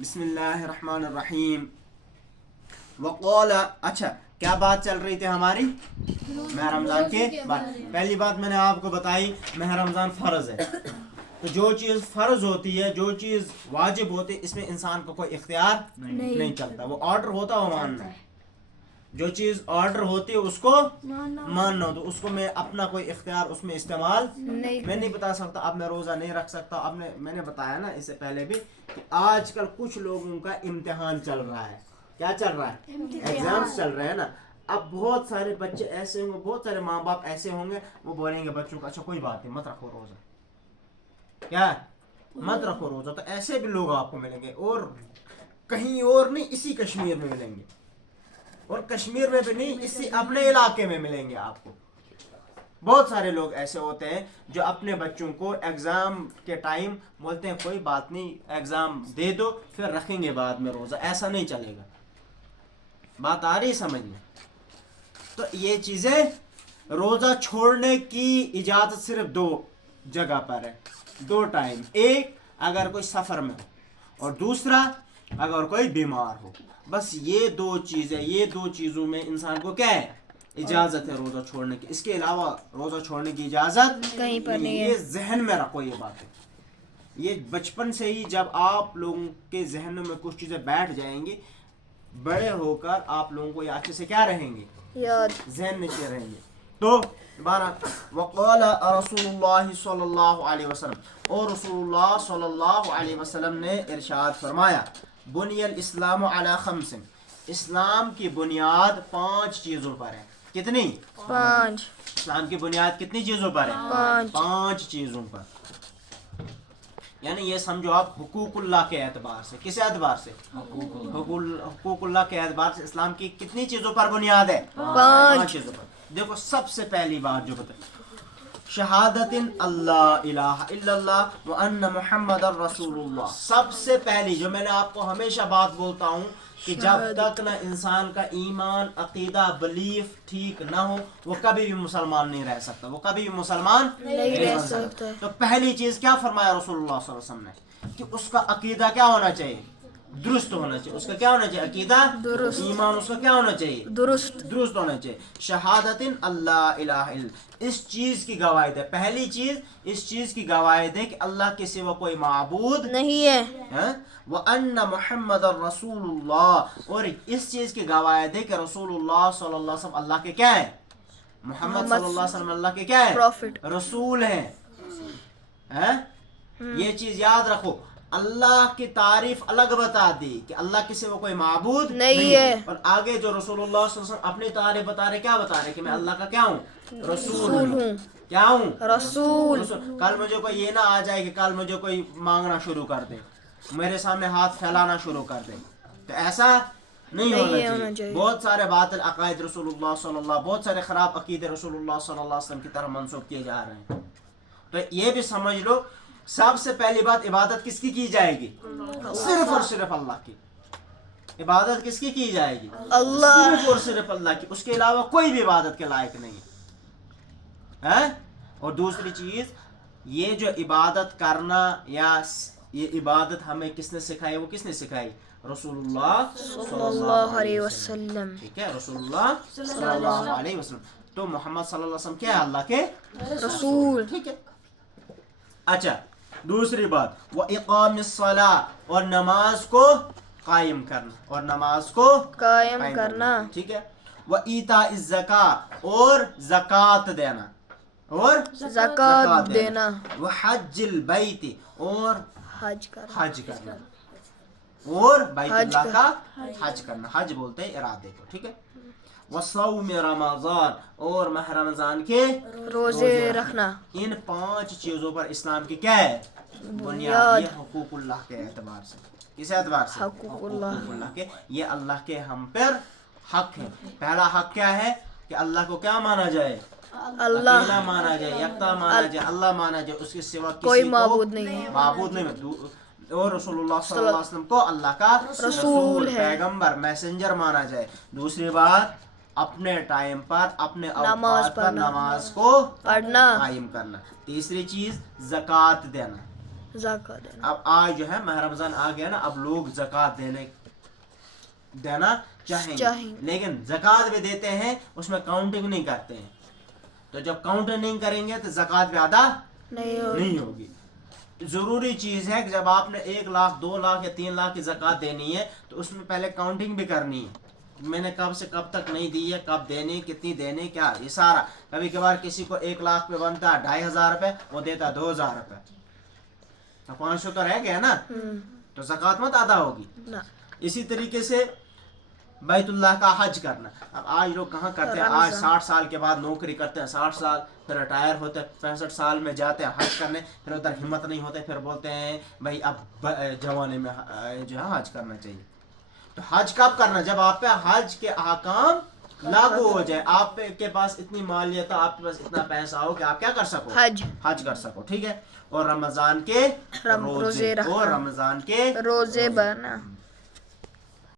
بسم اللہ الرحمن الرحیم وقال. اچھا کیا بات چل رہی تھی ہماری؟ ماہ رمضان کے بعد پہلی بات میں نے آپ کو بتائی ماہ رمضان فرض ہے. تو جو چیز فرض ہوتی ہے، جو چیز واجب ہوتی ہے، اس میں انسان کو کوئی اختیار نہیں چلتا. وہ آرڈر ہوتا وہ ماننا ہے. جو چیز آرڈر ہوتی ہے اس کو ماننا. تو اس کو میں اپنا کوئی اختیار اس میں استعمال میں نہیں بتا سکتا. اب میں روزہ نہیں رکھ سکتا. اب میں نے بتایا نا اس سے پہلے بھی کہ آج کل کچھ لوگوں کا امتحان چل رہا ہے. کیا چل رہا ہے؟ ایگزامس چل رہے ہیں نا. اب بہت سارے بچے ایسے ہوں گے، بہت سارے ماں باپ ایسے ہوں گے، وہ بولیں گے بچوں کو اچھا کوئی بات نہیں، مت رکھو روزہ. کیا مت رکھو روزہ. تو ایسے بھی لوگ آپ کو ملیں گے، اور کہیں اور نہیں، اسی کشمیر میں ملیں گے. اور کشمیر میں بھی نہیں، اسی اپنے علاقے میں ملیں گے آپ کو. بہت سارے لوگ ایسے ہوتے ہیں جو اپنے بچوں کو ایگزام کے ٹائم بولتے ہیں کوئی بات نہیں ایگزام دے دو پھر رکھیں گے بعد میں روزہ. ایسا نہیں چلے گا. بات آ رہی سمجھ میں؟ تو یہ چیزیں، روزہ چھوڑنے کی اجازت صرف دو جگہ پر ہے، دو ٹائم. ایک اگر کوئی سفر میں ہو، اور دوسرا اگر کوئی بیمار ہو. بس یہ دو چیزیں، یہ دو چیزوں میں انسان کو کیا ہے؟ اجازت ہے روزہ چھوڑنے کی. اس کے علاوہ روزہ چھوڑنے کی اجازت کہیں پر نہیں ہے. یہ ذہن میں رکھو یہ باتیں. یہ بچپن سے ہی جب آپ لوگوں کے ذہنوں میں کچھ چیزیں بیٹھ جائیں گی، بڑے ہو کر آپ لوگوں کو یہ اچھے سے کیا رہیں گے؟ ذہن میں سے رہیں گے. تو بارہ وقال رسول اللہ صلی اللہ علیہ وسلم، اور رسول اللہ صلی اللہ علیہ وسلم نے ارشاد فرمایا بنی الاسلام علی خمس، اسلام کی بنیاد 5 چیزوں پر ہے. کتنی؟ 5. اسلام کی بنیاد کتنی چیزوں پر ہے؟ 5 چیزوں پر. یعنی یہ سمجھو آپ حقوق اللہ کے اعتبار سے. کس اعتبار سے؟ حقوق اللہ کے اعتبار سے اسلام کی کتنی چیزوں پر بنیاد ہے؟ 5 چیزوں پر. دیکھو سب سے پہلی بات جو بتائی شہادت اللہ الہ الا اللہ وان محمد الرسول اللہ. سب سے پہلی جو میں نے آپ کو ہمیشہ بات بولتا ہوں کہ جب تک نہ انسان کا ایمان، عقیدہ، بلیف ٹھیک نہ ہو وہ کبھی بھی مسلمان نہیں رہ سکتا. وہ کبھی بھی مسلمان نہیں رہ سکتا. تو پہلی چیز کیا فرمایا رسول اللہ صلی اللہ علیہ وسلم نے کہ اس کا عقیدہ کیا ہونا چاہیے؟ درست ہونا چاہیے. اس کا کیا ہونا چاہیے؟ عقیدہ درست. ایمان اس کا کیا ہونا چاہیے؟ درست ہونا چاہیے. شہادت اللہ الہ الا، اس چیز کی گواہی دے. پہلی چیز اس چیز کی گواہی دے کہ اللہ کے سوا کوئی معبود نہیں ہے. وَأَنَّ مُحَمَّدَ الرَّسُولُ اللَّهِ، اور اس چیز کی گواہی دے کہ رسول اللہ صلی اللہ علیہ وسلم اللہ کے کیا ہے؟ محمد صلی اللہ علیہ وسلم اللہ کے کیا ہے؟ رسول ہیں. یہ چیز یاد رکھو. اللہ کی تعریف الگ بتا دی کہ اللہ کے سوا کوئی معبود نہیں ہے، اور آگے جو رسول اللہ صلی اللہ علیہ وسلم اپنی تعریف بتا رہے، کیا بتا رہے؟ کہ میں اللہ کا کیا ہوں؟ رسول ہوں. کیا ہوں؟ رسول. کل مجھے کوئی یہ نہ آ جائے کہ کل مجھے کوئی مانگنا شروع کر دے، میرے سامنے ہاتھ پھیلانا شروع کر دے. تو ایسا نہیں ہونا چاہیے. بہت سارے باطل عقائد رسول اللہ صلی اللہ، بہت سارے خراب عقیدے رسول اللہ صلی اللہ علیہ وسلم کی طرف منسوخ کیے جا رہے ہیں. تو یہ بھی سمجھ لو سب سے پہلی بات عبادت کس کی جائے گی؟ صرف اور صرف اللہ کی. عبادت کس کی جائے گی؟ اللہ. صرف اور صرف اللہ کی. اس کے علاوہ کوئی بھی عبادت کے لائق نہیں ہے. اور دوسری چیز یہ جو عبادت کرنا، یا یہ عبادت ہمیں کس نے سکھائی؟ وہ کس نے سکھائی؟ رسول اللہ صلی اللہ علیہ وسلم. ٹھیک ہے، رسول اللہ صلی اللہ علیہ وسلم. تو محمد صلی اللہ علیہ وسلم کیا ہے؟ اللہ کے رسول. ٹھیک ہے. اچھا دوسری بات وَإِقَامِ الصَّلَاةِ، اور نماز کو قائم کرنا، اور نماز کو قائم کرنا. ٹھیک ہے. وَإِيتَاءِ الزَّكَاةِ، اور زکوٰۃ دینا، اور زکوٰۃ دینا. وَحَجِّ الْبَيْتِ، اور حج کرنا، اور بیت اللہ کا حج کرنا. حج بولتے ہیں ارادے کو. ٹھیک ہے. وصوم رمضان، اور ماہ رمضان کے روزے رکھنا. ان 5 چیزوں پر اسلام کی کیا ہے؟ بنیاد. یہ حقوق اللہ کے اعتبار سے. کس اعتبار سے؟ حقوق اللہ کے. یہ اللہ کے ہم پر حق ہے. پہلا حق کیا ہے؟ کہ اللہ کو کیا مانا جائے؟ اللہ مانا جائے، یکتا مانا جائے، اللہ مانا جائے، اس کے سوا کسی کو معبود نہیں. اور رسول اللہ صلی اللہ علیہ وسلم کو اللہ کا رسول، پیغمبر، میسنجر مانا جائے. دوسری بات اپنے ٹائم پر، اپنے اوقات پر نماز کو پڑھنا، قائم کرنا. تیسری چیز زکوٰۃ دینا. زکات دینا. اب آج جو ہے ماہ رمضان آ گیا نا, اب لوگ زکات دینا چاہیں لیکن زکات بھی دیتے ہیں, اس میں کاؤنٹنگ نہیں کرتے ہیں. تو جب کاؤنٹ نہیں کریں گے تو زکات بھی ادا نہیں ہوگی. ضروری چیز ہے کہ جب آپ نے 1 لاکھ 2 لاکھ یا 3 لاکھ کی زکات دینی ہے تو اس میں پہلے کاؤنٹنگ بھی کرنی ہے, میں نے کب سے کب تک نہیں دی ہے, کب دینی, کتنی دینی, کیا, یہ سارا. کبھی کبھار کسی کو 1 لاکھ پہ بنتا ہے 2500 روپے, وہ دیتا 2000 روپے, تو 500 تو رہ گیا نا, تو زکات مت ادا ہوگی. اسی طریقے سے بیت اللہ کا حج کرنا. اب آج لوگ کہاں کرتے ہیں, آج 60 سال کے بعد نوکری کرتے ہیں, 60 سال پھر ریٹائر ہوتے ہیں, 65 سال میں جاتے ہیں حج کرنے, پھر ادھر ہمت نہیں ہوتے, پھر بولتے ہیں بھائی اب جوانے میں جو ہے حج کرنا چاہیے. تو حج کب کرنا, جب آپ پہ حج کے احکام لاگو ہو جائے, آپ کے پاس اتنی مالیت ہو, آپ کے پاس اتنا پیسہ ہو کہ آپ کیا کر سکو, حج کر سکو. ٹھیک ہے, اور رمضان کے روزے, اور رمضان کے روزے بنا.